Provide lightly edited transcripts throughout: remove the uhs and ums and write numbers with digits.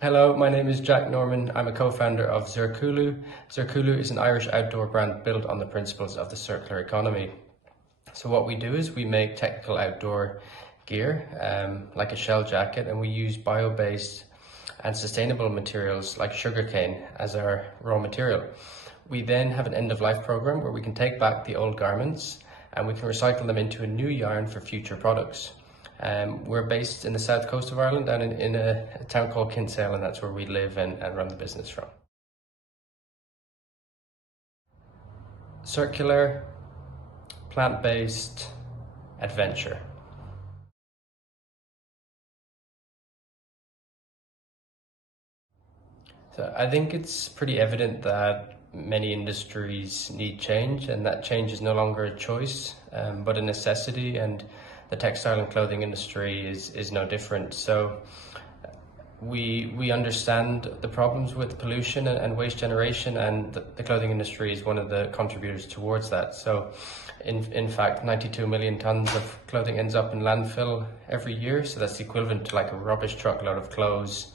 Hello, my name is Jack Norman. I'm a co-founder of Zirkulu. Zirkulu is an Irish outdoor brand built on the principles of the circular economy. So what we do is we make technical outdoor gear, like a shell jacket, and we use bio-based and sustainable materials like sugarcane as our raw material. We then have an end-of-life program where we can take back the old garments and we can recycle them into a new yarn for future products. We're based in the south coast of Ireland, down in a town called Kinsale, and that's where we live and run the business from. Circular, plant-based adventure. So I think it's pretty evident that many industries need change, and that change is no longer a choice, but a necessity, and the textile and clothing industry is no different. So we understand the problems with pollution and waste generation, and the clothing industry is one of the contributors towards that. So in fact 92 million tons of clothing ends up in landfill every year, so that's the equivalent to like a rubbish truckload of clothes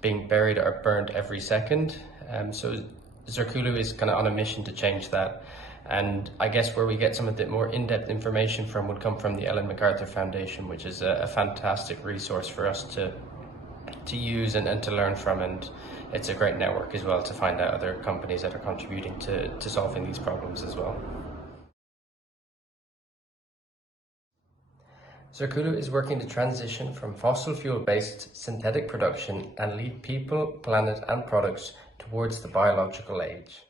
being buried or burnt every second. So Zirkulu is kind of on a mission to change that. And I guess where we get some of the more in-depth information from would come from the Ellen MacArthur Foundation, which is a fantastic resource for us to use and to learn from. And it's a great network as well to find out other companies that are contributing to solving these problems as well. Zirkulu is working to transition from fossil fuel-based synthetic production and lead people, planet and products towards the biological age.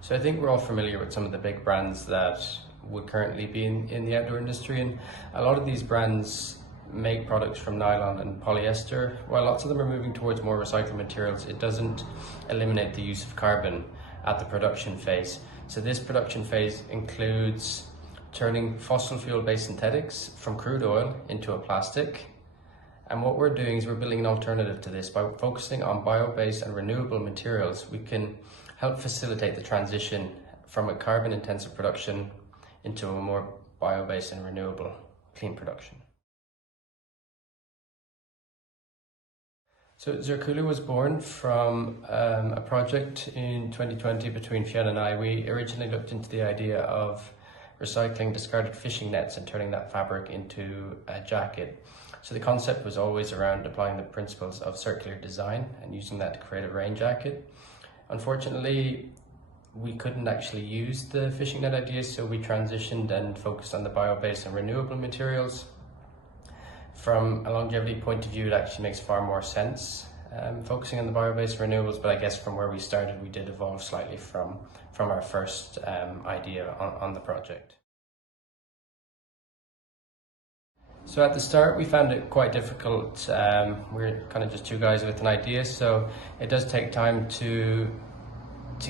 So I think we're all familiar with some of the big brands that would currently be in the outdoor industry, and a lot of these brands make products from nylon and polyester. While lots of them are moving towards more recycled materials, it doesn't eliminate the use of carbon at the production phase. So this production phase includes turning fossil fuel-based synthetics from crude oil into a plastic. And what we're doing is we're building an alternative to this. By focusing on bio-based and renewable materials, we can help facilitate the transition from a carbon-intensive production into a more bio-based and renewable clean production. So Zirkulu was born from a project in 2020 between Fiona and I. We originally looked into the idea of recycling discarded fishing nets and turning that fabric into a jacket. So the concept was always around applying the principles of circular design and using that to create a rain jacket. Unfortunately, we couldn't actually use the fishing net ideas, so we transitioned and focused on the bio-based and renewable materials. From a longevity point of view, it actually makes far more sense focusing on the bio-based renewables, but I guess from where we started, we did evolve slightly from our first idea on the project. So at the start, we found it quite difficult. We're kind of just two guys with an idea, so it does take time to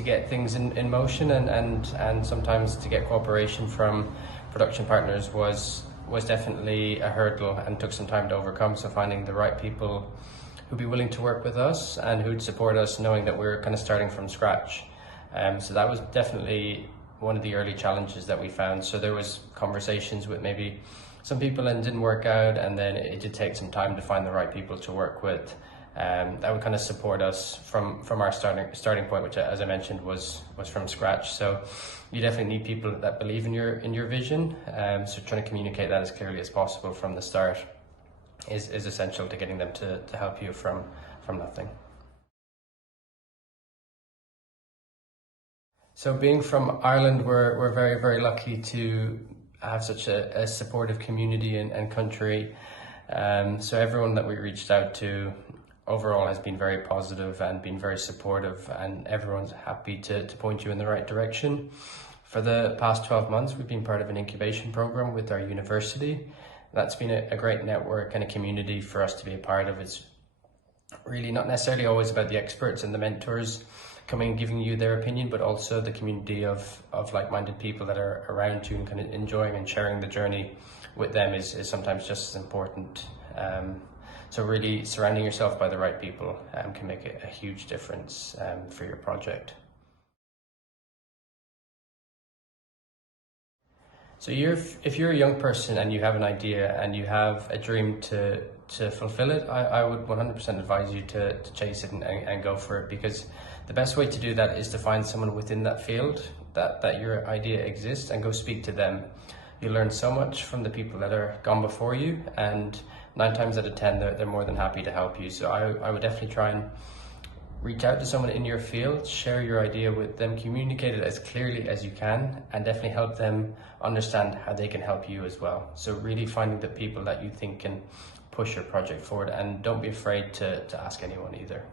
get things in motion, and sometimes to get cooperation from production partners was definitely a hurdle and took some time to overcome. So finding the right people who'd be willing to work with us and who'd support us, knowing that we were kind of starting from scratch. So that was definitely one of the early challenges that we found. So there was conversations with maybe some people and didn't work out, and then it did take some time to find the right people to work with. That would kind of support us from our starting point, which, as I mentioned, was from scratch. So you definitely need people that believe in your vision. So trying to communicate that as clearly as possible from the start is essential to getting them to help you from nothing. So being from Ireland, we're very, very lucky to have such a supportive community and country. So everyone that we reached out to overall has been very positive and been very supportive, and everyone's happy to point you in the right direction. For the past 12 months, we've been part of an incubation program with our university. That's been a great network and a community for us to be a part of. It's really not necessarily always about the experts and the mentors coming and giving you their opinion, but also the community of like-minded people that are around you and kind of enjoying and sharing the journey with them is sometimes just as important. So really surrounding yourself by the right people can make a huge difference for your project. So if you're a young person and you have an idea and you have a dream to fulfill it, I would 100% advise you to chase it and go for it, because the best way to do that is to find someone within that field that your idea exists and go speak to them. You learn so much from the people that are gone before you, and 9 times out of 10 they're more than happy to help you. So I would definitely try and reach out to someone in your field, share your idea with them, communicate it as clearly as you can, and definitely help them understand how they can help you as well. So really finding the people that you think can push your project forward, and don't be afraid to ask anyone either.